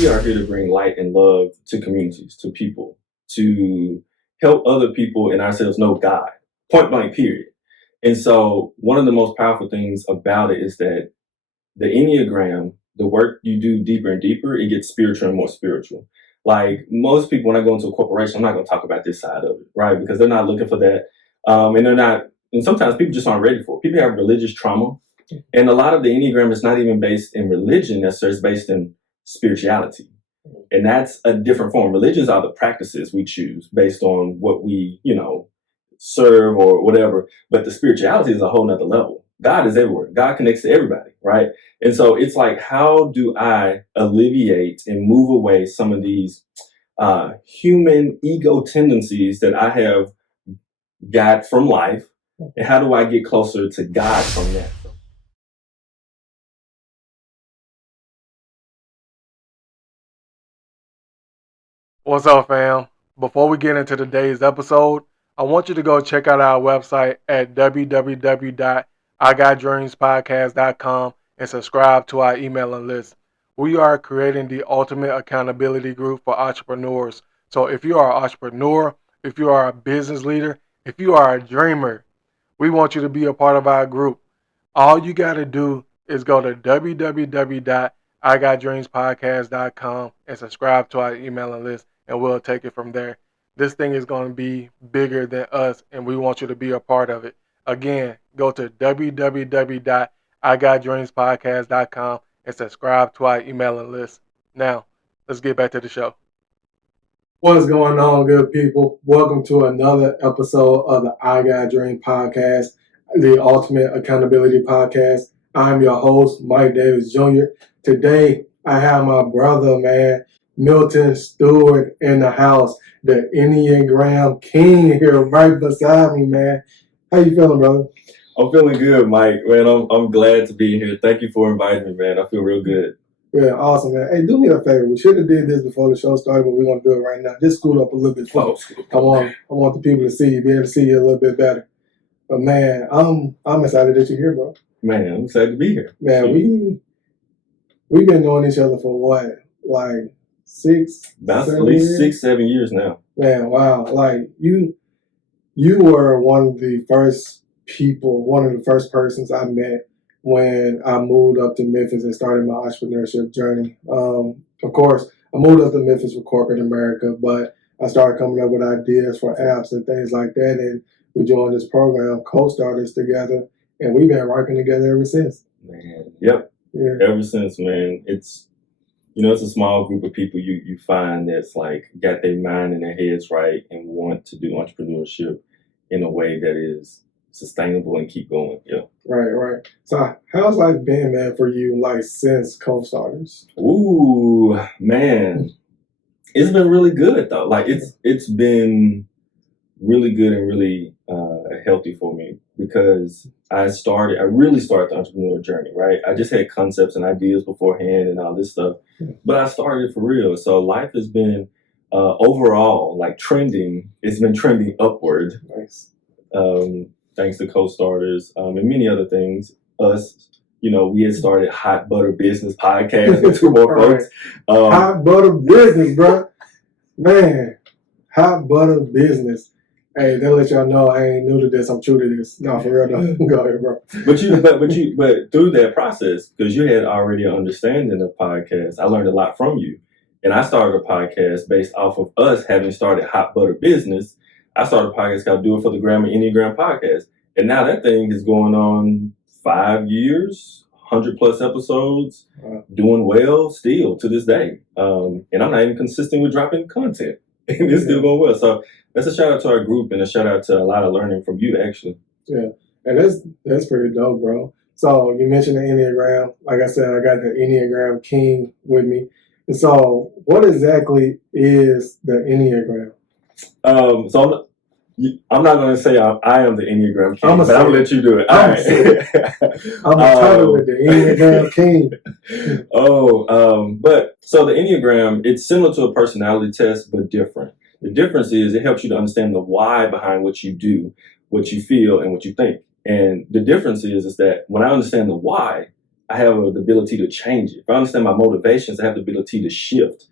we are here to bring light and love to communities, to people, to help other people and ourselves know God, point blank, period. And so one of the most powerful things about it is that the Enneagram, the work you do deeper and deeper, it gets spiritual and more spiritual. Like most people, when I go into a corporation, I'm not going to talk about this side of it, right? Because they're not looking for that. And they're not, and sometimes people just aren't ready for it. People have religious trauma. And a lot of the Enneagram is not even based in religion necessarily, it's based in spirituality. And that's a different form. Religions are the practices we choose based on what we, serve or whatever. But the spirituality is a whole nother level. God is everywhere. God connects to everybody, right? And so it's like, how do I alleviate and move away some of these human ego tendencies that I have got from life? And how do I get closer to God from that? What's up, fam? Before we get into today's episode, I want you to go check out our website at www.igotdreamspodcast.com and subscribe to our emailing list. We are creating the ultimate accountability group for entrepreneurs. So if you are an entrepreneur, if you are a business leader, if you are a dreamer, we want you to be a part of our group. All you got to do is go to www.igotdreamspodcast.com and subscribe to our emailing list, and we'll take it from there. This thing is going to be bigger than us, and we want you to be a part of it. Again, go to www.igotdreamspodcast.com and subscribe to our emailing list. Now, let's get back to the show. What's going on, good people? Welcome to another episode of the I Got Dream Podcast, the ultimate accountability podcast. I'm your host, Mike Davis Jr. Today, I have my brother, man, Milton Stewart in the house, the Enneagram King here right beside me, man. How you feeling, brother? I'm feeling good, Mike. Man, I'm glad to be here. Thank you for inviting me, man. I feel real good. Yeah, awesome, man. Hey, do me a favor. We should have did this before the show started, but we're going to do it right now. Just scoot up a little bit close. I want the people to see you, be able to see you a little bit better. But, man, I'm excited that you're here, bro. Man, I'm excited to be here. Man, we've been knowing each other for what? Like 6, That's at least 6, 7 years now. Man, wow. Like, you were one of the first persons I met when I moved up to Memphis and started my entrepreneurship journey. Of course, I moved up to Memphis for corporate America, but I started coming up with ideas for apps and things like that, and we joined this program, co-starters together, and we've been working together ever since. Man, yep. Yeah. Ever since, man. It's a small group of people you find that's like got their mind and their heads right and want to do entrepreneurship in a way that is sustainable and keep going. Yeah. Right. So how's life been, man, for you, like, since co-starters? Ooh, man. It's been really good though. Like it's been really good and really healthy for me because I really started the entrepreneur journey, right? I just had concepts and ideas beforehand and all this stuff, but I started it for real. So life has been overall like trending. It's been trending upward. Nice. Thanks to co-starters and many other things. Us, we had started Hot Butter Business Podcast with 2 more folks. Hot Butter Business, bro. Man, Hot Butter Business. Hey, they'll let y'all know I ain't new to this. I'm true to this. No, for real though. Go ahead, bro. But through that process, because you had already an understanding of podcasts, I learned a lot from you. And I started a podcast based off of us having started Hot Butter Business. I started a podcast called Do It for the Gram and Enneagram Podcast. And now that thing is going on 5 years, 100 plus episodes, doing well still to this day. And I'm not even consistent with dropping content. And it's still going well. So that's a shout out to our group and a shout out to a lot of learning from you, actually. Yeah. And that's pretty dope, bro. So you mentioned the Enneagram. Like I said, I got the Enneagram King with me. And so what exactly is the Enneagram? So I'm not going to say I am the Enneagram King, but I'm going to let you do it. All right. I'm a title with the Enneagram King. But so the Enneagram, it's similar to a personality test, but different. The difference is it helps you to understand the why behind what you do, what you feel, and what you think. And the difference is that when I understand the why, I have the ability to change it. If I understand my motivations, I have the ability to shift.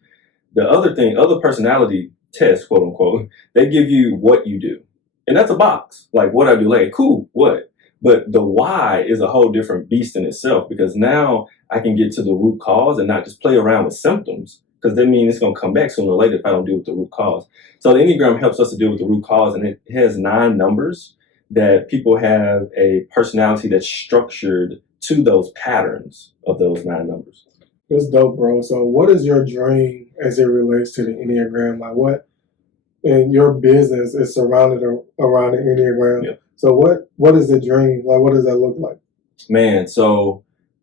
The other thing, other personality tests, quote unquote, they give you what you do. And that's a box. Like, what I do, like, cool, what? But the why is a whole different beast in itself, because now I can get to the root cause and not just play around with symptoms, because that means it's going to come back sooner or later if I don't deal with the root cause. So the Enneagram helps us to deal with the root cause, and it has 9 numbers that people have a personality that's structured to those patterns of those 9 numbers. That's dope, bro. So what is your dream as it relates to the Enneagram? Like, what in your business is surrounded around the Enneagram? Yeah. So what is the dream? Like, what does that look like? Man, so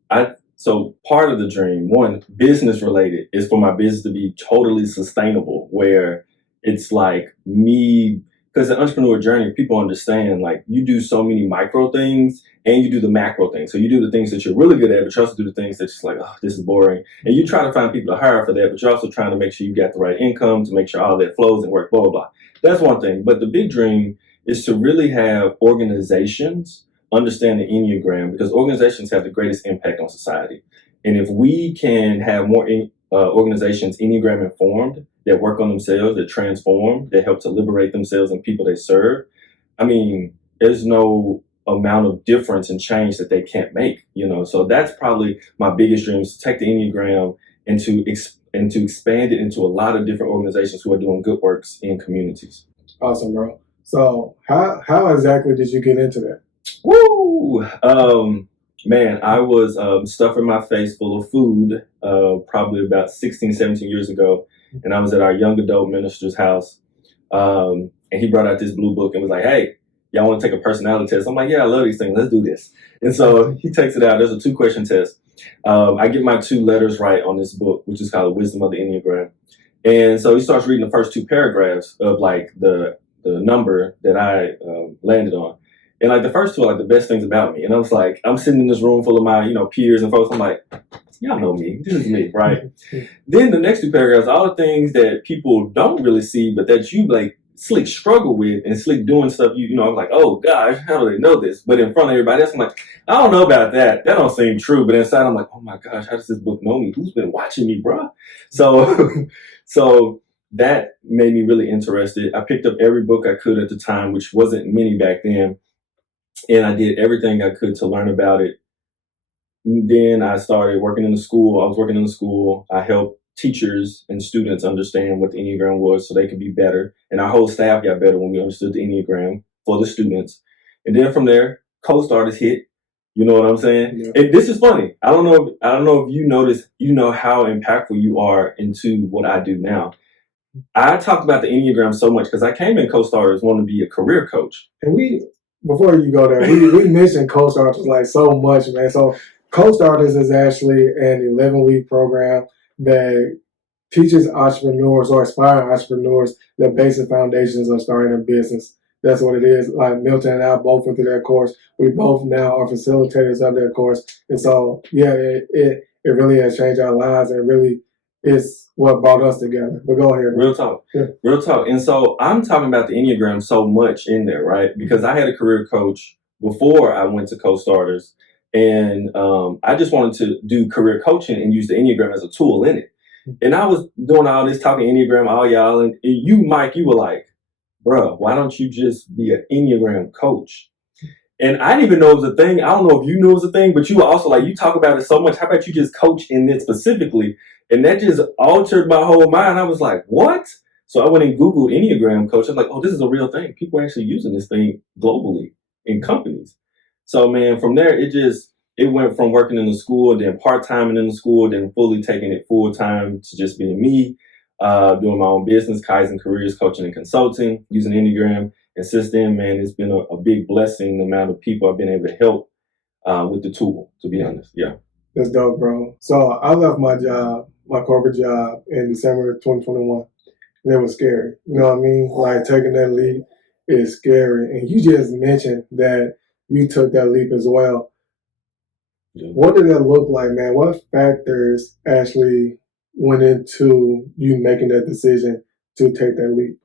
part of the dream, one, business related, is for my business to be totally sustainable, where it's like me, because the entrepreneur journey, people understand, like, you do so many micro things and you do the macro things. So you do the things that you're really good at, but you also do the things that's just like, oh, this is boring. And you try to find people to hire for that, but you're also trying to make sure you got the right income to make sure all that flows and works, blah, blah, blah. That's one thing. But the big dream is to really have organizations understand the Enneagram, because organizations have the greatest impact on society. And if we can have more organizations Enneagram informed, that work on themselves, that transform, that help to liberate themselves and people they serve, I mean, there's no amount of difference and change that they can't make, you know. So that's probably my biggest dream, is to take the Enneagram and to expand it into a lot of different organizations who are doing good works in communities. Awesome, bro. So how exactly did you get into that? Woo! Man, I was stuffing my face full of food probably about 16, 17 years ago. And I was at our young adult minister's house. And he brought out this blue book and was like, hey, y'all want to take a personality test? I'm like, yeah, I love these things. Let's do this. And so he takes it out. There's a 2-question test. I get my 2 letters right on this book, which is called Wisdom of the Enneagram. And so he starts reading the first 2 paragraphs of like the number that I landed on. And like the first 2 are like the best things about me. And I was like, I'm sitting in this room full of my, peers and folks. I'm like, y'all know me. This is me, right? Then the next 2 paragraphs, all the things that people don't really see, but that you like slick struggle with, and slick doing stuff, I'm like, oh gosh, how do they know this? But in front of everybody else, I'm like, I don't know about that. That don't seem true. But inside, I'm like, oh my gosh, how does this book know me? Who's been watching me, bruh? So that made me really interested. I picked up every book I could at the time, which wasn't many back then. And I did everything I could to learn about it. Then I started working in the school. I was working in the school. I helped teachers and students understand what the Enneagram was so they could be better. And our whole staff got better when we understood the Enneagram for the students. And then from there, co-starters hit. You know what I'm saying? Yeah. And this is funny. I don't know if you notice, how impactful you are into what I do now. I talked about the Enneagram so much because I came in co-starters wanting to be a career coach. And before you go there, we mentioned co-starters like so much, man. So co-starters is actually an 11-week program that teaches entrepreneurs or aspiring entrepreneurs the basic foundations of starting a business. That's what it is. Like Milton and I both went through that course. We both now are facilitators of that course. And so, yeah, it really has changed our lives, and really is what brought us together. But go ahead. Real talk. Yeah. Real talk. And so I'm talking about the Enneagram so much in there, right? Because I had a career coach before I went to co-starters. And I just wanted to do career coaching and use the Enneagram as a tool in it. And I was doing all this, talking Enneagram, all y'all. And you, Mike, you were like, bruh, why don't you just be an Enneagram coach? And I didn't even know it was a thing. I don't know if you knew it was a thing, but you were also like, you talk about it so much. How about you just coach in it specifically? And that just altered my whole mind. I was like, what? So I went and Googled Enneagram coach. I was like, oh, this is a real thing. People are actually using this thing globally in companies. So, man, from there, it went from working in the school, then part-timing in the school, then fully taking it full-time to just being me, doing my own business, Kaizen Careers, coaching and consulting, using Enneagram. And since then, man, it's been a big blessing, the amount of people I've been able to help with the tool, to be honest. Yeah. That's dope, bro. So I left my job, my corporate job, in December 2021. And it was scary. You know what I mean? Like, taking that leap is scary. And you just mentioned that you took that leap as well. Yeah. What did that look like, man? What factors actually went into you making that decision to take that leap?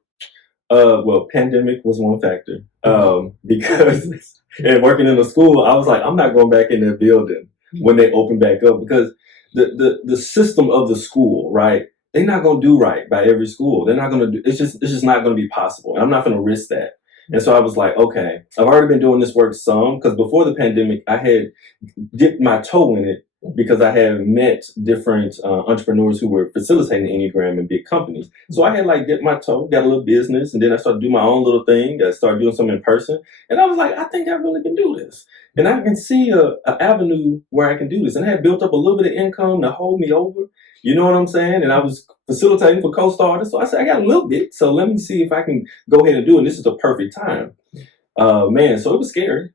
Well, pandemic was one factor. Because and working in the school, I was like, I'm not going back in that building. when they open back up, because the system of the school, right? They're not going to do right by every school. They're not going to do, it's just not going to be possible. And I'm not going to risk that. And so I was like, okay, I've already been doing this work some, because before the pandemic, I had dipped my toe in it because I had met different entrepreneurs who were facilitating the Enneagram in big companies. So I had like dipped my toe, got a little business, and then I started doing my own little thing. I started doing something in person. And I was like, I think I really can do this. And I can see an avenue where I can do this. And I had built up a little bit of income to hold me over. You know what I'm saying? And I was facilitating for co-starters. So I said, I got a little bit. So let me see if I can go ahead and do it. And this is the perfect time. Man, so it was scary.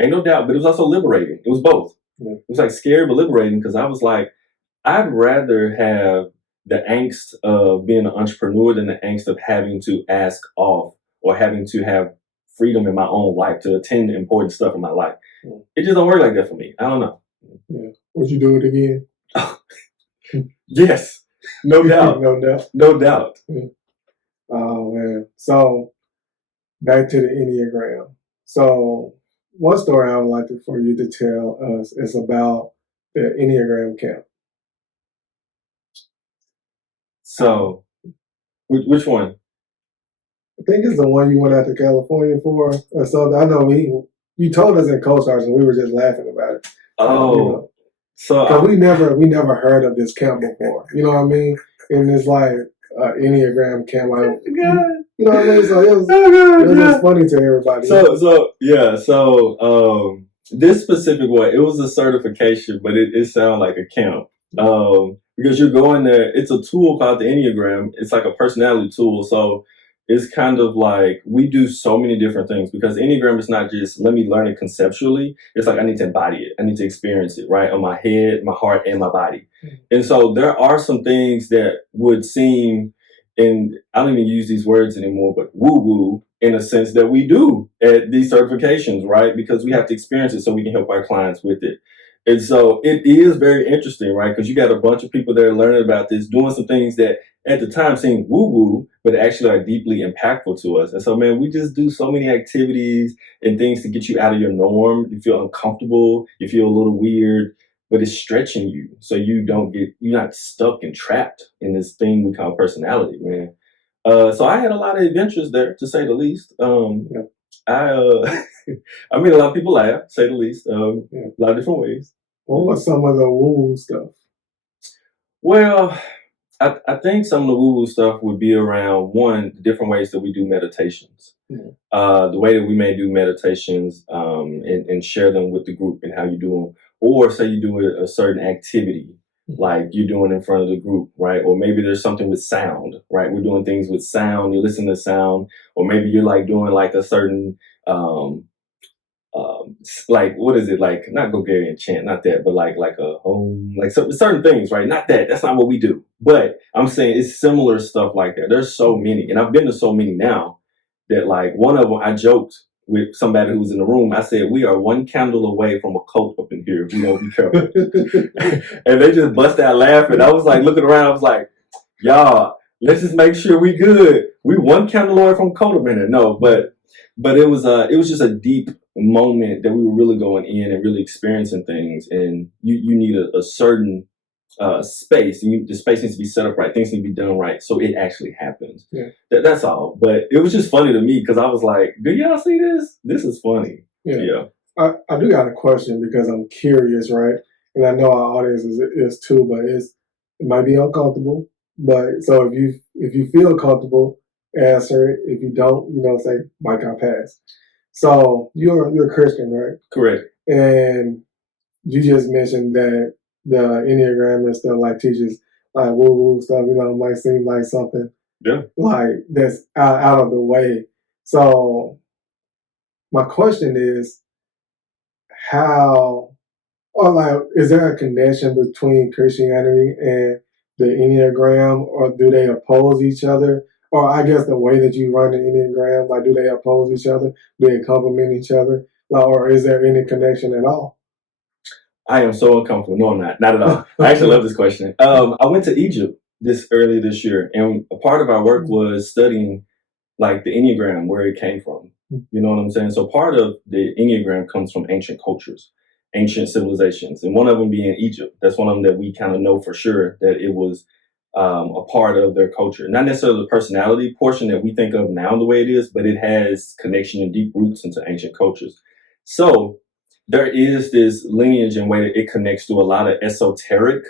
Ain't no doubt. But it was also liberating. It was both. Yeah. It was like scary but liberating, because I was like, I'd rather have the angst of being an entrepreneur than the angst of having to ask off or having to have freedom in my own life to attend to important stuff in my life. Yeah. It just don't work like that for me. I don't know. Yeah. Would you do it again? Yes, no doubt. No doubt. Oh, man. So, back to the Enneagram. So, one story I would like for you to tell us is about the Enneagram camp. So, which one? I think it's the one you went out to California for or something. I know you told us in co-stars and we were just laughing about it. Oh. You know? So we never heard of this camp before. You know what I mean? And it's like Enneagram camp. Like, you know what I mean? So it was just funny to everybody. So this specific one, it was a certification, but it sounded like a camp. Because you're going there, it's a tool called the Enneagram. It's like a personality tool. So it's kind of like we do so many different things, because the Enneagram is not just let me learn it conceptually. It's like I need to embody it. I need to experience it, right? On my head, my heart, and my body. And so there are some things that would seem, and I don't even use these words anymore, but woo-woo in a sense that we do at these certifications, right? Because we have to experience it so we can help our clients with it. And so it is very interesting, right? Because you got a bunch of people that are learning about this, doing some things that at the time seem woo-woo, but actually are deeply impactful to us. And so, man, we just do so many activities and things to get you out of your norm. You feel uncomfortable, you feel a little weird, but it's stretching you so you're not stuck and trapped in this thing we call personality, man. So I had a lot of adventures there, to say the least. I made a lot of people laugh, say the least, a lot of different ways. What was some of the woo-woo stuff? Well, I think some of the woo-woo stuff would be around, one, the different ways that we do meditations. The way that we may do meditations and share them with the group and how you do them. Or say you do a certain activity, like you're doing in front of the group, right? Or maybe there's something with sound, right? We're doing things with sound, you listen to sound. Or maybe you're like doing like a certain, like, what is it? Like, not Gregorian chant, not that, but like a home, like certain things, right? Not that, that's not what we do. But I'm saying it's similar stuff like that. There's so many, and I've been to so many now that, like, one of them, I joked with somebody who was in the room. I said, we are one candle away from a cult up in here if we don't be careful. And they just bust out laughing. I was like looking around, I was like, y'all, let's just make sure we good. We one candle away from a cult up in here. No, but it was just a deep moment that we were really going in and really experiencing things. And you need a certain space. The space needs to be set up right. Things need to be done right, so it actually happens. Yeah. That's all. But it was just funny to me because I was like, "Do y'all see this? This is funny." Yeah. I do got a question because I'm curious, right? And I know our audience is too, but it might be uncomfortable. But so if you feel comfortable, answer it. If you don't, say, "Mike, I pass." So you're a Christian, right? Correct. And you just mentioned that the Enneagram and stuff like teaches like woo-woo stuff, might seem like something like that's out of the way. So my question is is there a connection between Christianity and the Enneagram, or do they oppose each other? Or I guess the way that you run the Enneagram, like, do they oppose each other? Do they complement each other? Like, or is there any connection at all? I am so uncomfortable. No, I'm not. Not at all. I actually love this question. I went to Egypt earlier this year, and a part of our work was studying like the Enneagram, where it came from. You know what I'm saying? So part of the Enneagram comes from ancient cultures. ancient civilizations, and one of them being Egypt. That's one of them that we kind of know for sure that it was a part of their culture. Not necessarily the personality portion that we think of now the way it is, but it has connection and deep roots into ancient cultures. So there is this lineage and way that it connects to a lot of esoteric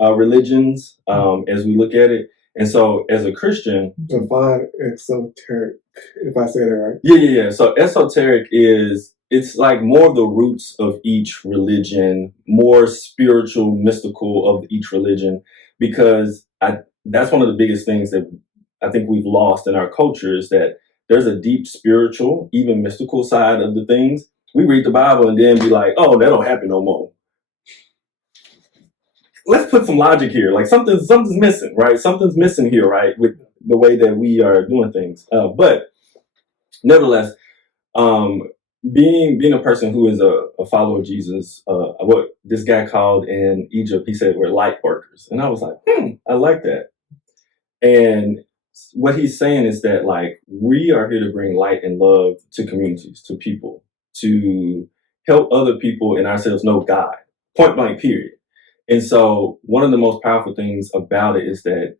religions as we look at it. And so as a Christian... Define esoteric, if I say that right. Yeah. So esoteric it's like more of the roots of each religion, more spiritual, mystical of each religion, because that's one of the biggest things that I think we've lost in our culture is that there's a deep spiritual, even mystical side of the things. We read the Bible and then be like, oh, that don't happen no more. Let's put some logic here. Like something's missing, right? Something's missing here, right? With the way that we are doing things. But nevertheless, being a person who is a follower of Jesus, what this guy called in Egypt, he said we're light workers. And I was like, I like that. And what he's saying is that like we are here to bring light and love to communities, to people, to help other people and ourselves know God, point blank, period. And so one of the most powerful things about it is that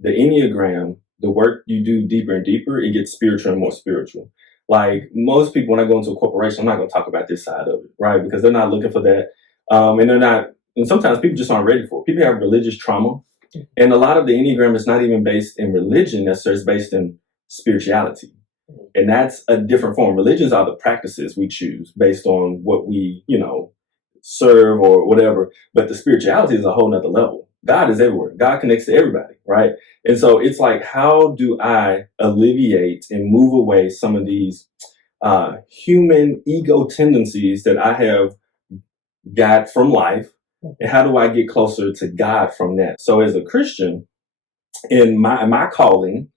the Enneagram, the work you do deeper and deeper, it gets spiritual and more spiritual. Like most people, when I go into a corporation, I'm not going to talk about this side of it, right? Because they're not looking for that. And sometimes people just aren't ready for it. People have religious trauma. And a lot of the Enneagram is not even based in religion necessarily, it's based in spirituality. And that's a different form. Religions are the practices we choose based on what we, serve or whatever. But the spirituality is a whole nother level. God is everywhere. God connects to everybody, right? And so it's like, how do I alleviate and move away some of these human ego tendencies that I have got from life? And how do I get closer to God from that? So as a Christian, in my calling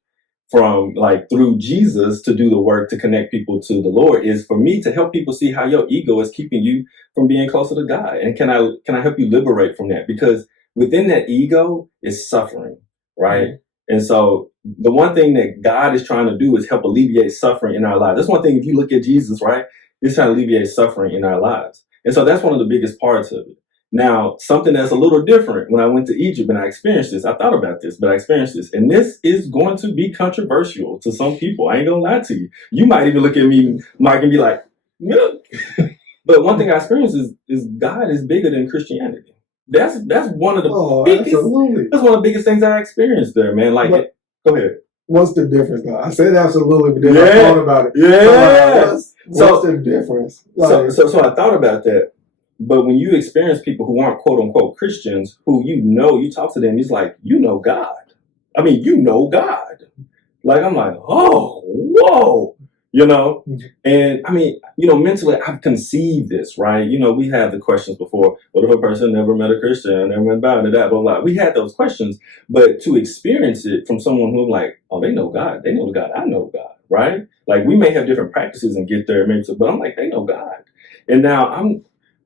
from like through Jesus to do the work to connect people to the Lord is for me to help people see how your ego is keeping you from being closer to God. And can I help you liberate from that? Because within that ego is suffering, right? And so the one thing that God is trying to do is help alleviate suffering in our lives. That's one thing, if you look at Jesus, right? He's trying to alleviate suffering in our lives. And so that's one of the biggest parts of it. Now, something that's a little different, when I went to Egypt and I experienced this, I thought about this, but I experienced this. And this is going to be controversial to some people. I ain't gonna lie to you. You might even look at me, Mike, and be like, yeah. But one thing I experienced is God is bigger than Christianity. That's one of the biggest, absolutely. That's one of the biggest things I experienced there, man. Like, go ahead. What's the difference though? I said absolutely, but then I thought about it. Yeah. What's the difference? Like, so I thought about that. But when you experience people who aren't quote unquote Christians, who you talk to them, he's like, God. I mean, God. Like, I'm like, oh, whoa, And I mean, mentally I've conceived this, right? We had the questions before. What if a person never met a Christian, never went by into that, blah, blah. We had those questions, but to experience it from someone who like, oh, they know God. They know God. I know God, right? Like we may have different practices and get there, maybe, but I'm like, they know God. And now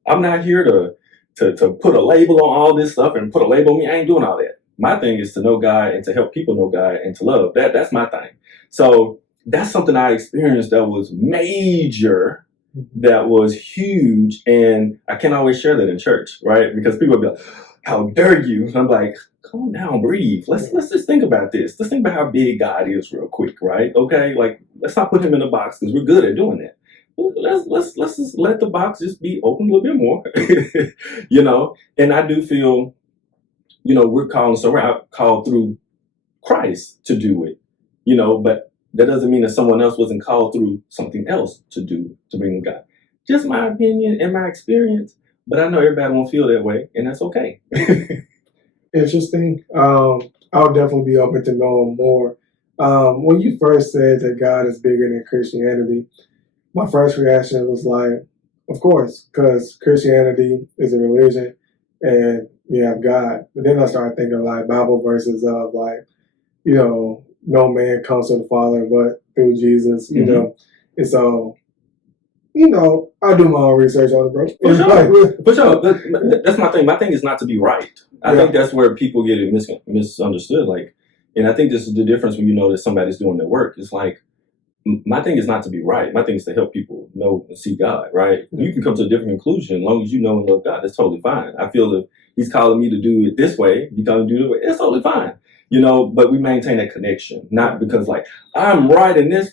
I'm not here to put a label on all this stuff and put a label on me. I ain't doing all that. My thing is to know God and to help people know God and to love. That's my thing. So that's something I experienced that was major, that was huge. And I can't always share that in church, right? Because people will be like, how dare you? And I'm like, calm down, breathe. Let's just think about this. Let's think about how big God is real quick, right? Okay, like let's not put him in a box because we're good at doing that. Let's just let the box just be open a little bit more, And I do feel, we're called through Christ to do it, but that doesn't mean that someone else wasn't called through something else to bring God. Just my opinion and my experience, but I know everybody won't feel that way, and that's okay. Interesting. I'll definitely be open to knowing more. When you first said that God is bigger than Christianity, my first reaction was like, of course, because Christianity is a religion and you have God. But then I started thinking like Bible verses of like, no man comes to the Father but through Jesus, And so, I do my own research on it, bro. For sure. That's my thing. My thing is not to be right. I think that's where people get it misunderstood. Like, and I think this is the difference when you know that somebody's doing their work. It's like, my thing is not to be right. My thing is to help people know and see God, right? You can come to a different conclusion as long as you know and love God. That's totally fine. I feel if he's calling me to do it this way, he's calling me to do it this way, it's totally fine. But we maintain that connection, not because like, I'm right in this.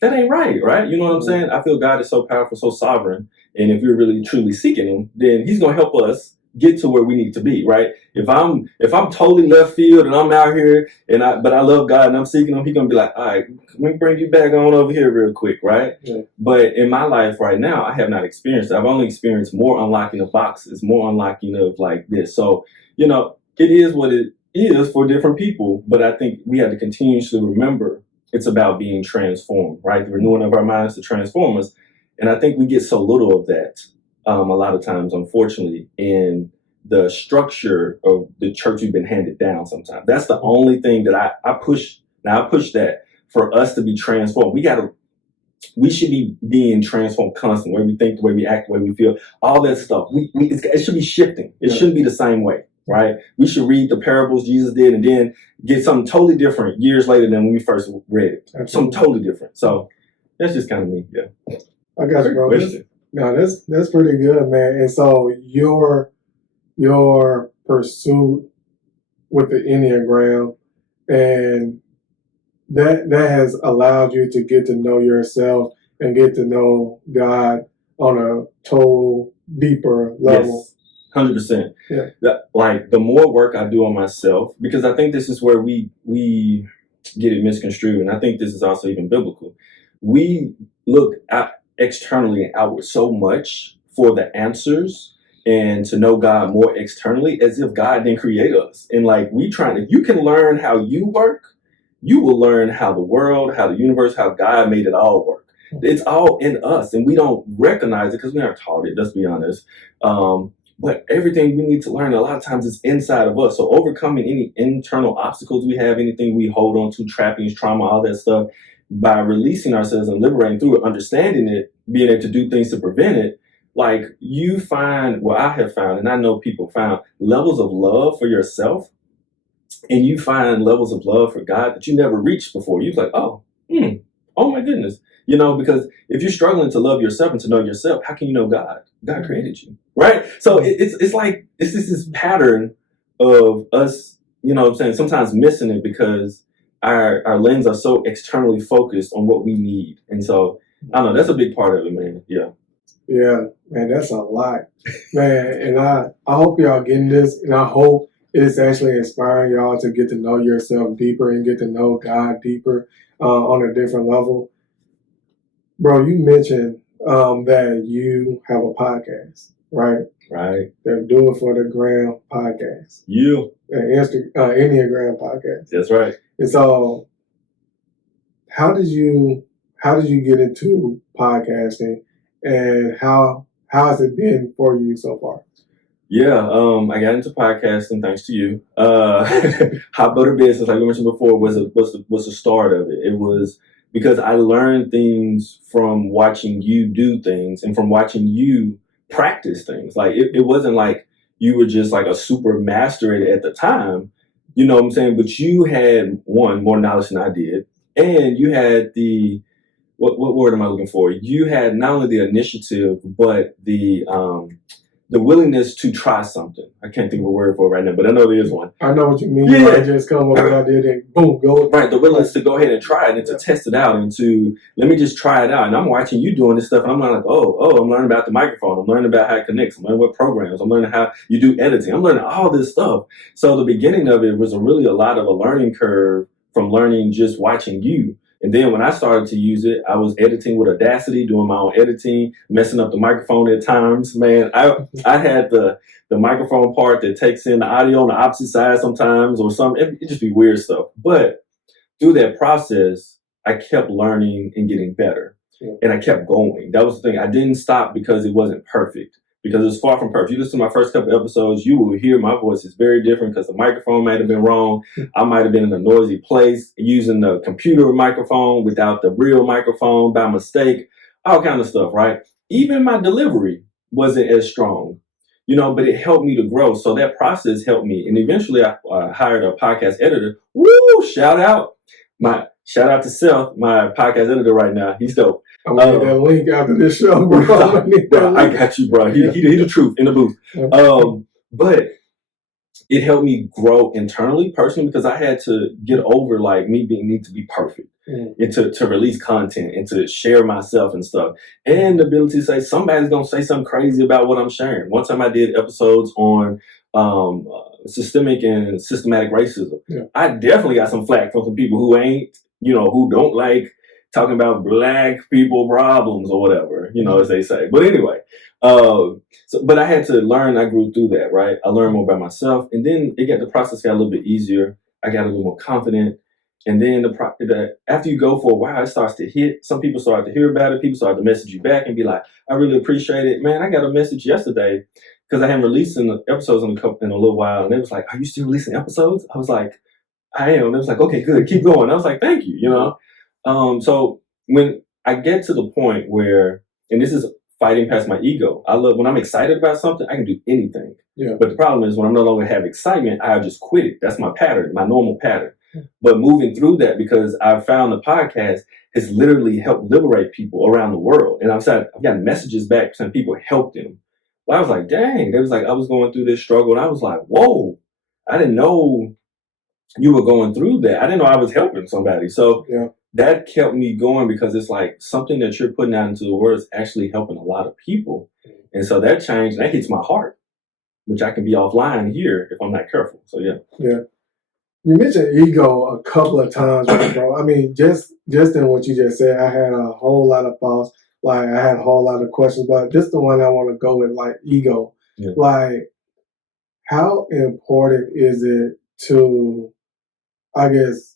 That ain't right? You know what I'm saying? I feel God is so powerful, so sovereign. And if we're really truly seeking him, then he's going to help us get to where we need to be, right? If I'm totally left field and I'm out here but I love God and I'm seeking him, he's going to be like, all right, let me bring you back on over here real quick, right? Yeah. But in my life right now, I have not experienced it. I've only experienced more unlocking of boxes, more unlocking of like this. So, it is what it is for different people. But I think we have to continuously remember it's about being transformed, right? The renewing of our minds to transform us. And I think we get so little of that a lot of times, unfortunately, in the structure of the church we've been handed down sometimes. That's the only thing that I push. Now I push that for us to be transformed. We should be being transformed constantly, the way we think, the way we act, the way we feel, all that stuff. It should be shifting. It shouldn't be the same way, right? We should read the parables Jesus did and then get something totally different years later than when we first read it. Absolutely. Something totally different. So that's just kind of me, yeah. I got you, bro. That's pretty good, man. And so your pursuit with the Enneagram, and that has allowed you to get to know yourself and get to know God on a total deeper level. Yes, 100%. Yeah. Like the more work I do on myself, because I think this is where we get it misconstrued, and I think this is also even biblical. We look at externally and outward so much for the answers and to know God more externally, as if God didn't create us. And like if you can learn how you work, you will learn how the world, how the universe, how God made it all work. It's all in us, and we don't recognize it because we aren't taught it, let's be honest. But everything we need to learn a lot of times is inside of us. So overcoming any internal obstacles we have, anything we hold on to, trappings, trauma, all that stuff, by releasing ourselves and liberating through it, understanding it, being able to do things to prevent it, like you find, well, I have found, and I know people found levels of love for yourself, and you find levels of love for God that you never reached before. You're like, oh my goodness. Because if you're struggling to love yourself and to know yourself, how can you know God? God created you, right? So it's like, it's just this pattern of us, what I'm saying, sometimes missing it because our lenses are so externally focused on what we need. And so, I don't know, that's a big part of it, man. Yeah. Yeah, man, that's a lot, man. And I hope y'all getting this, and I hope it's actually inspiring y'all to get to know yourself deeper and get to know God deeper on a different level. Bro, you mentioned that you have a podcast, right? Right. The Do It for the Gram podcast. Yeah. Enneagram podcast. That's right. And so, how did you get into podcasting, and how has it been for you so far? Yeah, I got into podcasting thanks to you. Hot Butter Business, like we mentioned before, was the start of it. It was because I learned things from watching you do things and from watching you practice things. Like it wasn't like you were just like a super master at the time, you know what I'm saying? But you had more knowledge than I did, and you had what word am I looking for? You had not only the initiative, but the willingness to try something. I can't think of a word for it right now, but I know there is one. I know what you mean. Yeah. I just come up with what I did and boom, go. Right, the willingness to go ahead and try it and to test it out and to, let me just try it out. And I'm watching you doing this stuff and I'm like, I'm learning about the microphone. I'm learning about how it connects. I'm learning what programs. I'm learning how you do editing. I'm learning all this stuff. So the beginning of it was really a lot of a learning curve from learning just watching you. And then when I started to use it, I was editing with Audacity, doing my own editing, messing up the microphone at times. Man, I had the microphone part that takes in the audio on the opposite side sometimes or something. It just be weird stuff. But through that process, I kept learning and getting better. Yeah. And I kept going. That was the thing. I didn't stop because it wasn't perfect. Because it's far from perfect. You listen to my first couple episodes, you will hear my voice is very different because the microphone might have been wrong. I might have been in a noisy place using the computer microphone without the real microphone by mistake, all kind of stuff, right? Even my delivery wasn't as strong, but it helped me to grow. So that process helped me. And eventually I hired a podcast editor. Woo, shout out. Shout out to Seth, my podcast editor right now. He's dope. I'm gonna need that link after this show, bro. Bro, I got you, bro. He the truth in the booth. But it helped me grow internally, personally, because I had to get over like me need to be perfect and to release content and to share myself and stuff. And the ability to say somebody's gonna say something crazy about what I'm sharing. One time I did episodes on systemic and systematic racism. Yeah. I definitely got some flack from some people who ain't, who don't like talking about black people problems or whatever, as they say. But anyway, but I had to learn. I grew through that, right? I learned more about myself, and then the process got a little bit easier. I got a little more confident, and then after you go for a while, it starts to hit. Some people start to hear about it. People start to message you back and be like, "I really appreciate it, man. I got a message yesterday because I haven't released episodes in a little while, and it was like, are you still releasing episodes?" I was like, "I am." And it was like, "Okay, good, keep going." I was like, "Thank you," So when I get to the point where, and this is fighting past my ego, I love when I'm excited about something, I can do anything. Yeah. But the problem is when I'm no longer have excitement, I just quit it. That's my pattern, my normal pattern. Yeah. But moving through that, because I've found the podcast has literally helped liberate people around the world. And I've got messages back from people helped them. Well, I was like, dang, they was like, I was going through this struggle. And I was like, whoa, I didn't know you were going through that. I didn't know I was helping somebody. So that kept me going because it's like something that you're putting out into the world is actually helping a lot of people. And so that changed, that hits my heart, which I can be offline here if I'm not careful. So yeah. Yeah. You mentioned ego a couple of times, bro. I mean, just in what you just said, I had a whole lot of thoughts. Like I had a whole lot of questions, but this the one I want to go with, like ego. Yeah. Like, how important is it to, I guess,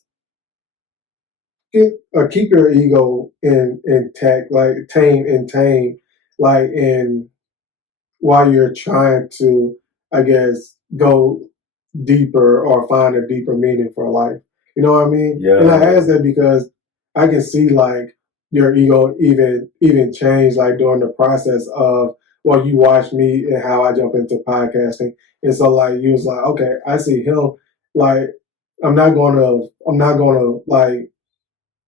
keep your ego intact, like tame, like while you're trying to, I guess, go deeper or find a deeper meaning for life. You know what I mean? Yeah. And I ask that because I can see like your ego even change like during the process of you watch me and how I jump into podcasting. And so like you was like, okay, I see him, like I'm not gonna like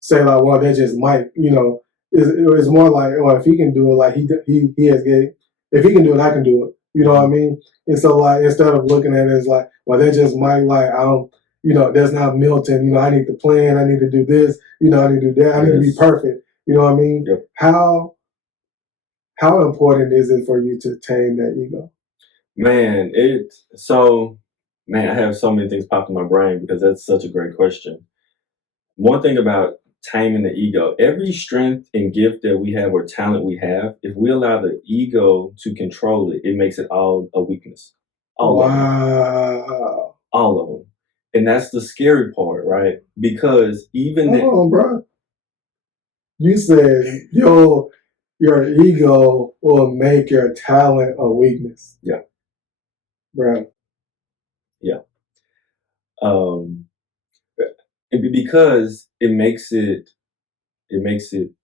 say like, well, that's just Mike, it's more like, oh, if he can do it, like he has get, if he can do it, I can do it. You know what I mean? And so like, instead of looking at it as like, well, that's just Mike, like, I don't, that's not Milton, I need to plan, I need to do this, I need to do that, I need to be perfect. You know what I mean? Yep. How important is it for you to tame that ego? Man, I have so many things popped in my brain because that's such a great question. One thing about taming the ego, every strength and gift that we have or talent we have, if we allow the ego to control it, it makes it all a weakness. All of them. And that's the scary part, right? Because even Hold on, bro. You said your ego will make your talent a weakness. Yeah. Bro. Yeah. Because it makes it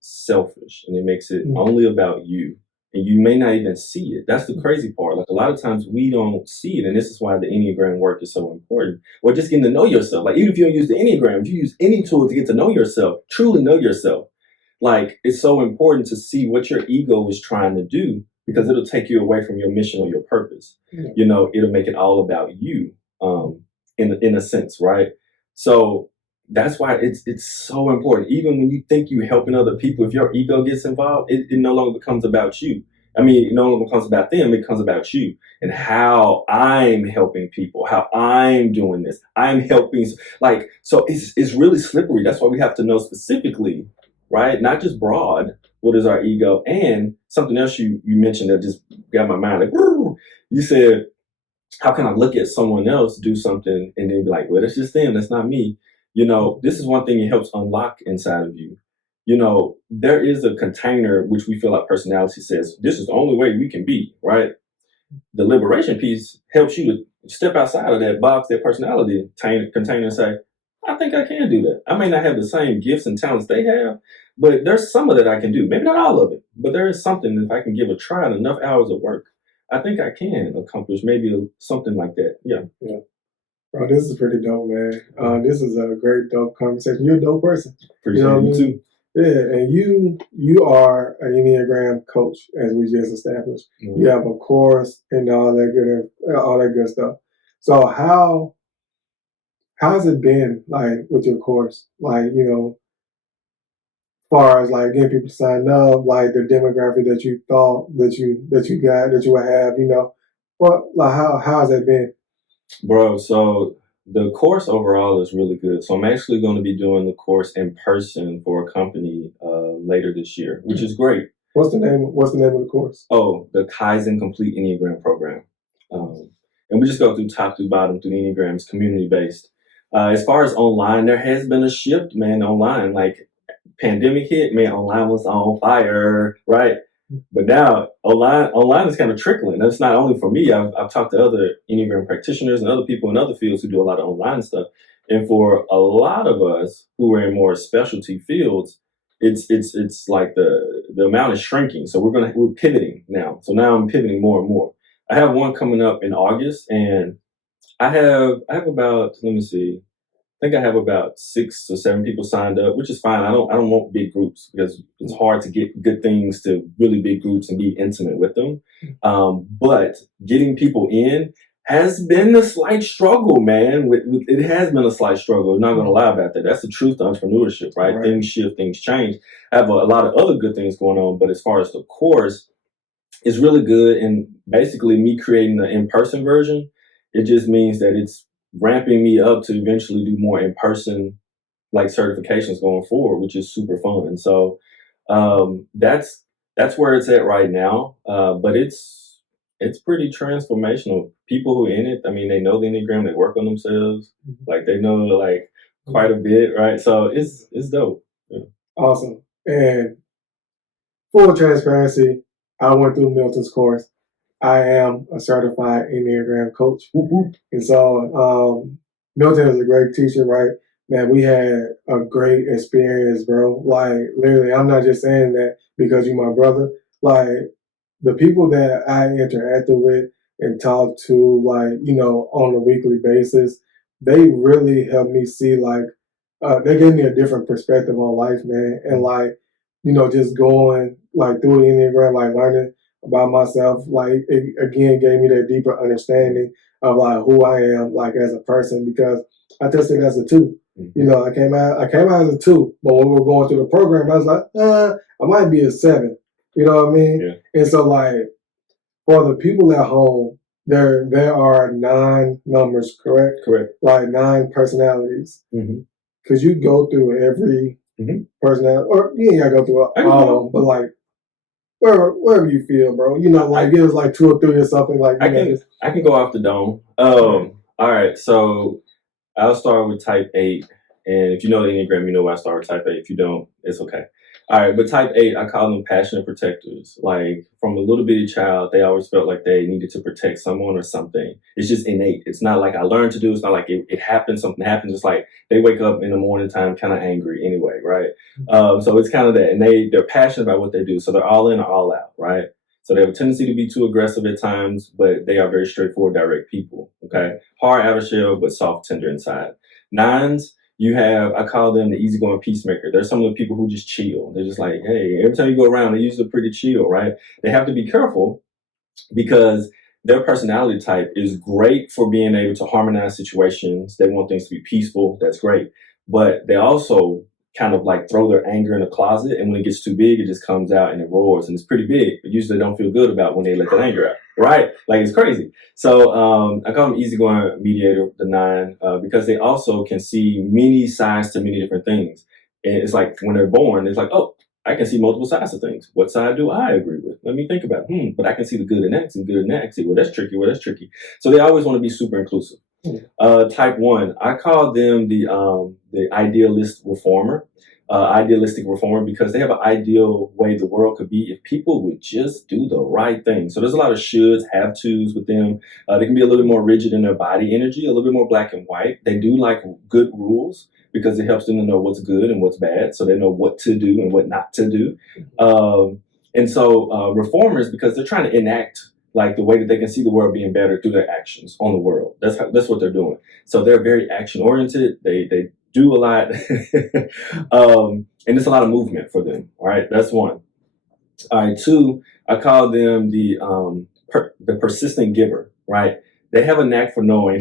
selfish and it makes it only about you, and you may not even see it. That's the crazy part. Like a lot of times we don't see it, and this is why the Enneagram work is so important. Or just getting to know yourself. Like even if you don't use the Enneagram, if you use any tool to get to know yourself, truly know yourself. Like it's so important to see what your ego is trying to do, because it'll take you away from your mission or your purpose. Yeah. It'll make it all about you, in a sense, right? So that's why it's so important. Even when you think you're helping other people, if your ego gets involved, it no longer becomes about you. I mean, it no longer becomes about them. It becomes about you and how I'm helping people, how I'm doing this. I'm helping. Like, so it's really slippery. That's why we have to know specifically, right? Not just broad. What is our ego? And something else you mentioned that just got my mind. Like, woo! You said, how can I look at someone else do something and then be like, well, that's just them. That's not me. This is one thing it helps unlock inside of you. There is a container which we feel like personality says, this is the only way we can be, right? The liberation piece helps you to step outside of that box, that personality container and say, I think I can do that. I may not have the same gifts and talents they have, but there's some of that I can do. Maybe not all of it, but there is something if I can give a try and enough hours of work, I think I can accomplish maybe something like that. Yeah. Yeah. Bro, this is pretty dope, man. This is a great, dope conversation. You're a dope person. Appreciate you know what I mean? Too. Yeah, and you are an Enneagram coach, as we just established. Mm-hmm. You have a course and all that good stuff. So how's it been like with your course? Like, far as like getting people to sign up, like the demographic that you thought that you would have, what like how's that been? Bro, so the course overall is really good. So I'm actually going to be doing the course in person for a company later this year, which is great. What's the name of the course? Oh, the Kaizen Complete Enneagram Program. And we just go through top to bottom through the Enneagrams, community-based. As far as online, there has been a shift, man, online. Like, pandemic hit, man, online was on fire, right? But now online is kind of trickling. That's not only for me. I've talked to other Enneagram practitioners and other people in other fields who do a lot of online stuff. And for a lot of us who are in more specialty fields, it's like the amount is shrinking. So we're pivoting now. So now I'm pivoting more and more. I have one coming up in August, and I have about, let me see, I think I have about 6 or 7 people signed up, which is fine. I don't want big groups because it's hard to get good things to really big groups and be intimate with them. But getting people in has been a slight struggle, man. It has been a slight struggle. I'm not going to lie about that. That's the truth of entrepreneurship, right? Things shift, things change. I have a lot of other good things going on, but as far as the course, it's really good. And basically me creating the in-person version, it just means that it's ramping me up to eventually do more in-person like certifications going forward, which is super fun. So that's where it's at right now. But it's pretty transformational. People who are in it, I mean, they know the Enneagram, they work on themselves, like they know like quite a bit, right? So it's dope. Yeah. Awesome. And full transparency, I went through Milton's course. I am a certified Enneagram coach. And so Milton is a great teacher, right? Man, we had a great experience, bro. Like, literally, I'm not just saying that because you're my brother. Like, the people that I interacted with and talked to, like, on a weekly basis, they really helped me see, like, they gave me a different perspective on life, man. And, like, just going, like, through the Enneagram, like, learning about myself, like it again gave me that deeper understanding of like who I am, like as a person, because I tested as a 2. I came out as a 2, but when we were going through the program, I was like, I might be a 7. You know what I mean? Yeah. And so like for the people at home, there are 9 numbers, correct? Correct. Like 9 personalities. Because you go through every personality, or you ain't gotta go through all of them, but like wherever you feel, bro. Like give us like 2 or 3 or something. Like I can go off the dome. All right, so I'll start with type 8, and if you know the Enneagram, you know why I start with type 8. If you don't, it's okay. All right, but type 8, I call them passionate protectors. Like from a little bitty child, they always felt like they needed to protect someone or something. It's just innate. It's not like I learned to do. It's not like it happens. Something happens. It's like they wake up in the morning time kind of angry anyway, right? So it's kind of that, and they're passionate about what they do. So they're all in or all out, right? So they have a tendency to be too aggressive at times, but they are very straightforward, direct people. Okay, hard outer shell, but soft, tender inside. 9s. You have, I call them the easygoing peacemaker. There's some of the people who just chill. They're just like, hey, every time you go around, they're usually pretty chill, right? They have to be careful because their personality type is great for being able to harmonize situations. They want things to be peaceful. That's great. But they also kind of like throw their anger in a closet. And when it gets too big, it just comes out and it roars. And it's pretty big, but usually they don't feel good about when they let that anger out, right? Like it's crazy. So I call them easygoing mediator, the 9, because they also can see many sides to many different things. And it's like when they're born, it's like, oh, I can see multiple sides of things. What side do I agree with? Let me think about it. But I can see the good in X and good in that. See, well, that's tricky. Well, that's tricky. So they always want to be super inclusive. Type 1, I call them the idealistic reformer, because they have an ideal way the world could be if people would just do the right thing. So there's a lot of shoulds, have tos with them. They can be a little bit more rigid in their body energy, a little bit more black and white. They do like good rules because it helps them to know what's good and what's bad, so they know what to do and what not to do. And so reformers, because they're trying to enact like the way that they can see the world being better through their actions on the world. That's what they're doing. So they're very action oriented. They do a lot, and it's a lot of movement for them. All right, that's one. All right, two, I call them the persistent giver. Right, they have a knack for knowing.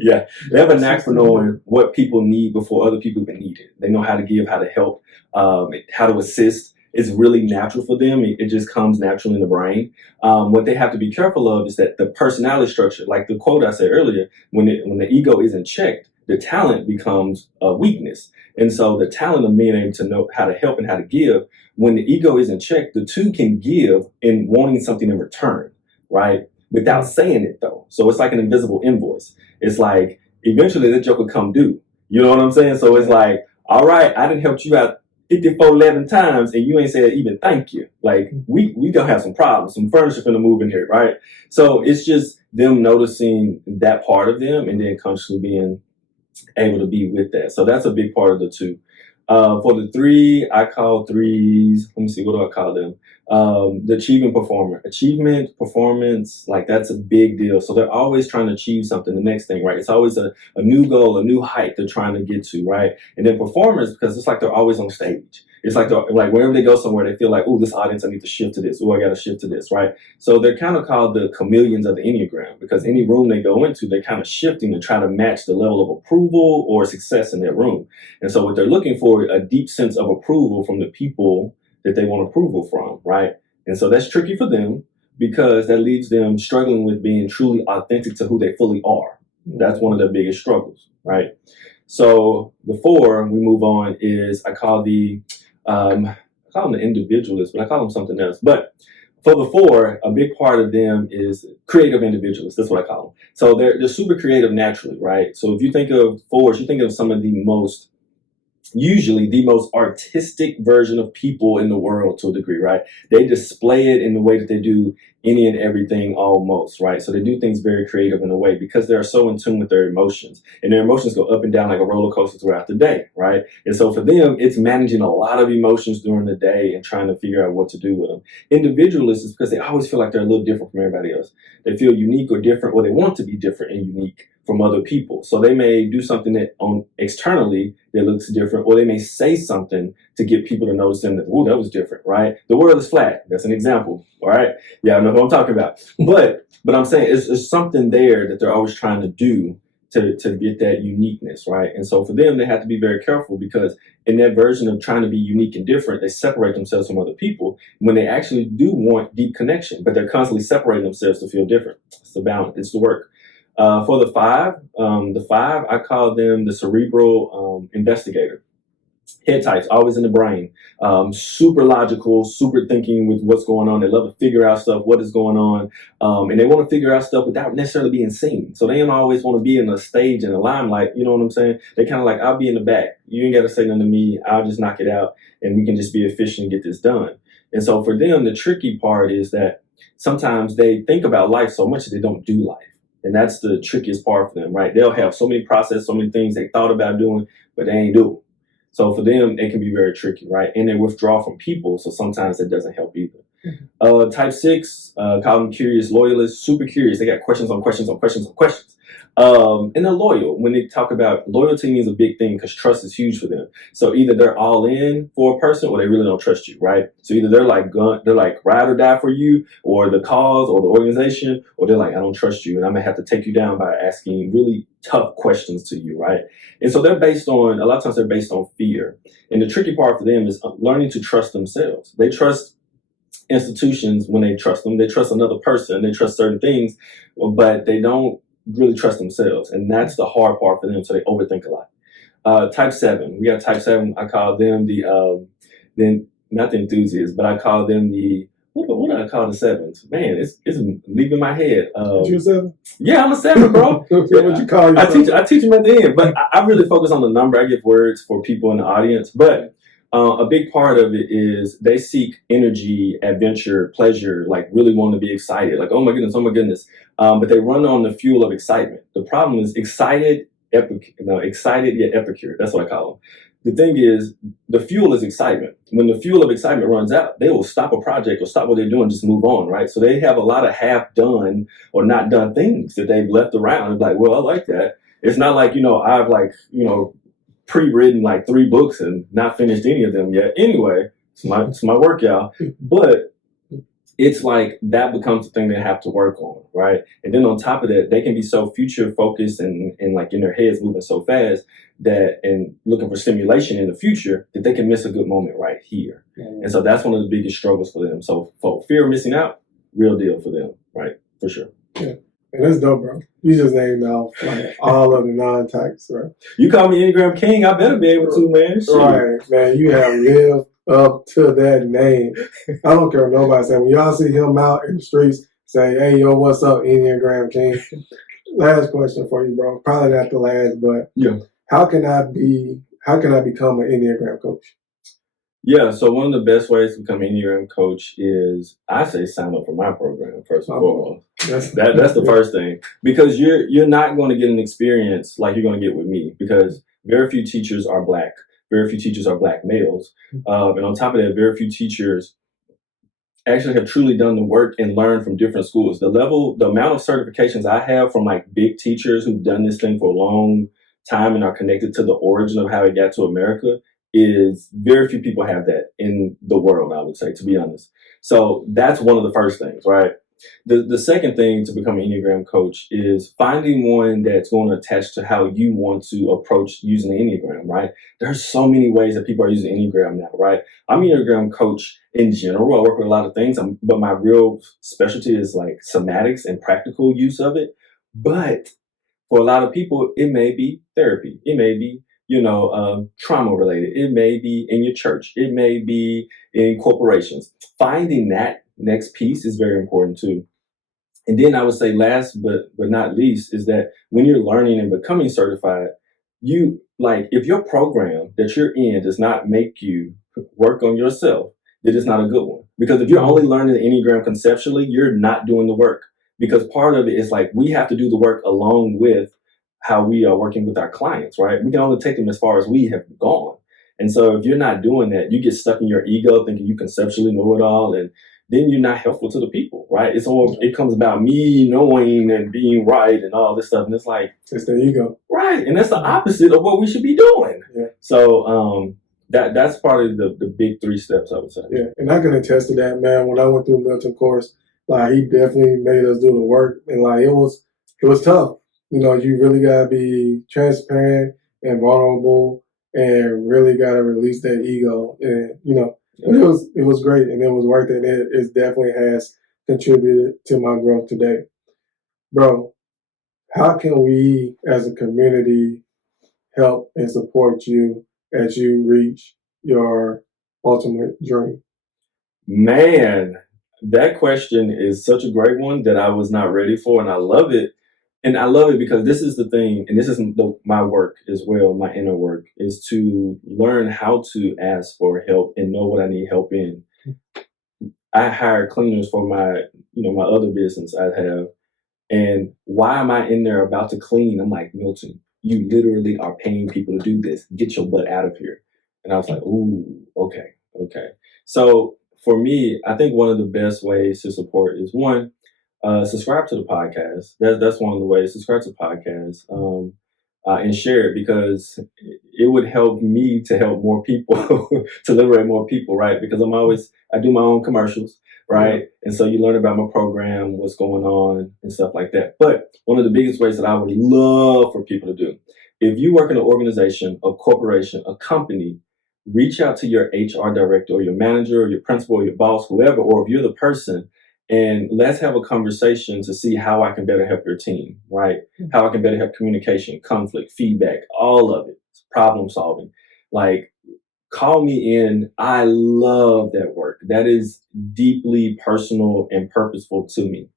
Yeah, they have a knack for knowing what people need before other people even need it. They know how to give, how to help, how to assist. It's really natural for them. It just comes naturally in the brain. What they have to be careful of is that the personality structure, like the quote I said earlier, when the ego isn't checked, the talent becomes a weakness. And so the talent of being able to know how to help and how to give, when the ego isn't checked, the two can give in wanting something in return, right? Without saying it though. So it's like an invisible invoice. It's like eventually that joke will come due. You know what I'm saying? So it's like, all right, I didn't help you out 11 times and you ain't said even thank you. Like we gonna have some problems, some furniture finna move in here, right? So it's just them noticing that part of them and then consciously being able to be with that. So that's a big part of the two. For the three, I call threes, let me see, what do I call them? The achievement performance, like that's a big deal. So they're always trying to achieve something, the next thing, right? It's always a new goal, a new height they're trying to get to, right? And then performers, because it's like they're always on stage. It's like whenever they go somewhere, they feel like, oh, this audience, I need to shift to this. Oh, I got to shift to this, right? So they're kind of called the chameleons of the Enneagram because any room they go into, they're kind of shifting to try to match the level of approval or success in their room. And so what they're looking for, a deep sense of approval from the people that they want approval from, right? And so that's tricky for them because that leaves them struggling with being truly authentic to who they fully are. That's one of their biggest struggles, right? So the four, we move on, is I call them the individualists, but I call them something else. But for the four, a big part of them is creative individualists. That's what I call them. So they're super creative naturally, right? So if you think of fours, you think of some of usually the most artistic version of people in the world to a degree, right? They display it in the way that they do any and everything almost, right? So they do things very creative in a way because they're so in tune with their emotions, and their emotions go up and down like a roller coaster throughout the day, right? And so for them, it's managing a lot of emotions during the day and trying to figure out what to do with them. Individualists is because they always feel like they're a little different from everybody else. They feel unique or different, or they want to be different and unique from other people. So they may do something that externally that looks different, or they may say something to get people to notice them that, oh, that was different, right? The world is flat. That's an example, all right? Yeah, I know who I'm talking about. But I'm saying it's something there that they're always trying to do to get that uniqueness, right? And so for them, they have to be very careful because in that version of trying to be unique and different, they separate themselves from other people when they actually do want deep connection, but they're constantly separating themselves to feel different. It's the balance. It's the work. For the five, I call them the cerebral investigator. Head types, always in the brain, super logical, super thinking with what's going on. They love to figure out stuff, what is going on, and they want to figure out stuff without necessarily being seen. So they don't always want to be in a stage in the limelight. You know what I'm saying? They kind of like, I'll be in the back. You ain't got to say nothing to me. I'll just knock it out, and we can just be efficient and get this done. And so for them, the tricky part is that sometimes they think about life so much that they don't do life. And that's the trickiest part for them, right? They'll have so many processes, so many things they thought about doing, but they ain't do it. So for them, it can be very tricky, right? And they withdraw from people, so sometimes it doesn't help either. Mm-hmm. Type 6, call them curious loyalists, super curious. They got questions on questions on questions on questions. And they're loyal. When they talk about loyalty means a big thing because trust is huge for them. So either they're all in for a person or they really don't trust you, right? So either they're like ride or die for you or the cause or the organization, or they're like, I don't trust you and I'm gonna have to take you down by asking really tough questions to you, right? And so a lot of times they're based on fear. And the tricky part for them is learning to trust themselves. They trust institutions when they trust them. They trust another person. They trust certain things, but they don't really trust themselves, and that's the hard part for them. So they overthink a lot. Type 7, we got type 7. I call them not the enthusiasts, but I call them the what do I call the 7s? Man, it's leaving my head. You a 7? Yeah, I'm a 7, bro. What you call yourself? I teach them at the end, but I really focus on the number. I give words for people in the audience, but a big part of it is they seek energy, adventure, pleasure, like really want to be excited. Like, oh my goodness. But they run on the fuel of excitement. The problem is excited yet epicure. That's what I call the thing is, the fuel is excitement. When the fuel of excitement runs out, they will stop a project or stop what they're doing, just move on, right? So they have a lot of half done or not done things that they've left around. It's like, well, I like that. It's not like, I've pre-written like 3 books and not finished any of them yet. Anyway, it's my work, y'all. But it's like that becomes the thing they have to work on, right? And then on top of that, they can be so future focused and like in their heads moving so fast that and looking for stimulation in the future that they can miss a good moment right here. Mm-hmm. And so that's one of the biggest struggles for them. So for fear of missing out, real deal for them, right? For sure. Yeah. And that's dope, bro. You just named off like all of the 9 types, right? You call me Enneagram King, I better be able to, man. Shit. Right, man. You have lived up to that name. I don't care what nobody say. When y'all see him out in the streets, say, hey, yo, what's up, Enneagram King? Last question for you, bro. Probably not the last, but yeah. How can I become an Enneagram coach? Yeah, so one of the best ways to become an Enneagram coach is, I say, sign up for my program first and foremost. That's the first thing, because you're not going to get an experience like you're going to get with me, because very few teachers are Black, very few teachers are Black males, and on top of that, very few teachers actually have truly done the work and learned from different schools. The amount of certifications I have from like big teachers who've done this thing for a long time and are connected to the origin of how it got to America is very few people have that in the world, I would say, to be honest. So that's one of the first things, right? The second thing to become an Enneagram coach is finding one that's going to attach to how you want to approach using the Enneagram, right? There's so many ways that people are using Enneagram now, right? I'm an Enneagram coach in general. I work with a lot of things, but my real specialty is like somatics and practical use of it. But for a lot of people, it may be therapy. It may be, trauma related. It may be in your church. It may be in corporations. Finding that next piece is very important too. And then I would say last but not least is that when you're learning and becoming certified, if your program that you're in does not make you work on yourself, then it's not a good one. Because if you're only learning the Enneagram conceptually, you're not doing the work. Because part of it is like we have to do the work along with how we are working with our clients, right? We can only take them as far as we have gone. And so if you're not doing that, you get stuck in your ego thinking you conceptually know it all, and then you're not helpful to the people, right? It comes about me knowing and being right and all this stuff. And it's like, it's the ego. Right. And that's the opposite of what we should be doing. Yeah. So that's part of the big 3 steps, I would say. Yeah. And I can attest to that, man. When I went through Milton course, like he definitely made us do the work, and like it was tough. You really gotta be transparent and vulnerable, and really gotta release that ego. And but it was great, and it was worth it. It definitely has contributed to my growth today, bro. How can we, as a community, help and support you as you reach your ultimate dream? Man, that question is such a great one that I was not ready for, and I love it. And I love it because this is the thing, and this is my work as well, my inner work, is to learn how to ask for help and know what I need help in. I hire cleaners for my other business I have. And why am I in there about to clean? I'm like, Milton, you literally are paying people to do this. Get your butt out of here. And I was like, ooh, okay. So for me, I think one of the best ways to support is one, subscribe to the podcast. That's one of the ways. Subscribe to the podcast and share it, because it would help me to help more people, to liberate more people, right? Because I do my own commercials, right? And so you learn about my program, what's going on and stuff like that. But one of the biggest ways that I would love for people to do, if you work in an organization, a corporation, a company, reach out to your HR director or your manager or your principal or your boss, whoever, or if you're the person, and let's have a conversation to see how I can better help your team, right? How I can better help communication, conflict, feedback, all of it, problem solving. Like, call me in. I love that work. That is deeply personal and purposeful to me.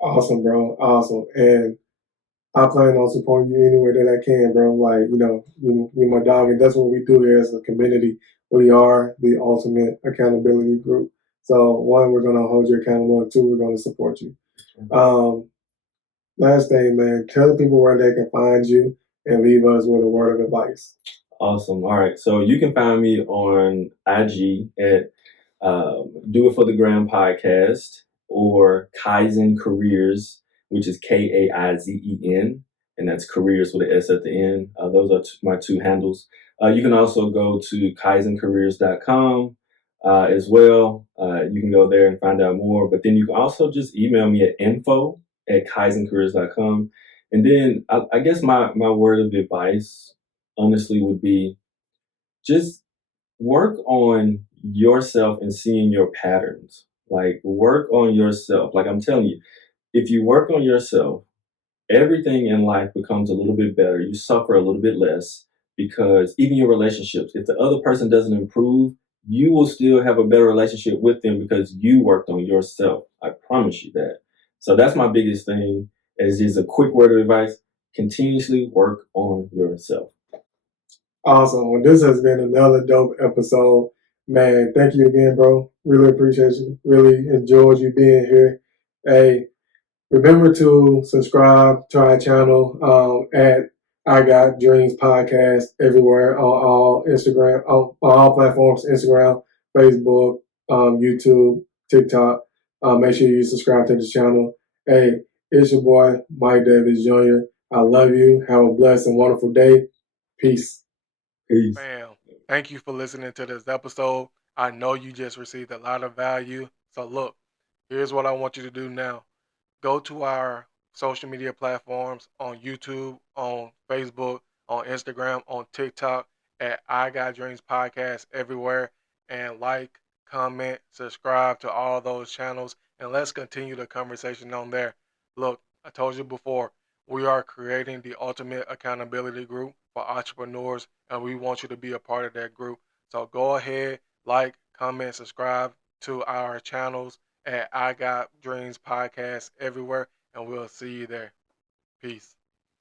Awesome, bro. Awesome. And I plan on supporting you any way that I can, bro. Like, you're my dog, and that's what we do here as a community. We are the ultimate accountability group. So, 1, we're going to hold you accountable, and 2, we're going to support you. Last thing, man, tell the people where they can find you and leave us with a word of advice. Awesome. All right. So you can find me on IG at Do It for the Gram podcast or Kaizen Careers, which is Kaizen, and that's careers with an S at the end. Those are my two handles. You can also go to kaizencareers.com as well. You can go there and find out more, but then you can also just email me at info@kaizencareers.com. And then I guess my word of advice, honestly, would be just work on yourself and seeing your patterns. Like, work on yourself. Like, I'm telling you, if you work on yourself, everything in life becomes a little bit better. You suffer a little bit less because even your relationships, if the other person doesn't improve, you will still have a better relationship with them because you worked on yourself. I promise you that. So that's my biggest thing. As just a quick word of advice, continuously work on yourself. Awesome. Well, this has been another dope episode. Man, thank you again, bro. Really appreciate you. Really enjoyed you being here. Hey, remember to subscribe to our channel at I Got Dreams Podcast everywhere on all Instagram, on all platforms, Instagram, Facebook, YouTube, TikTok. Make sure you subscribe to the channel. Hey, it's your boy, Mike Davis Jr. I love you. Have a blessed and wonderful day. Peace. Peace. Bam. Thank you for listening to this episode. I know you just received a lot of value. So look, here's what I want you to do now. Go to our social media platforms on YouTube, on Facebook, on Instagram, on TikTok at I Got Dreams Podcast everywhere, and like, comment, subscribe to all those channels, and let's continue the conversation on there. Look, I told you before, we are creating the ultimate accountability group for entrepreneurs, and we want you to be a part of that group. So go ahead, like, comment, subscribe to our channels at I Got Dreams Podcast everywhere, and we'll see you there. Peace.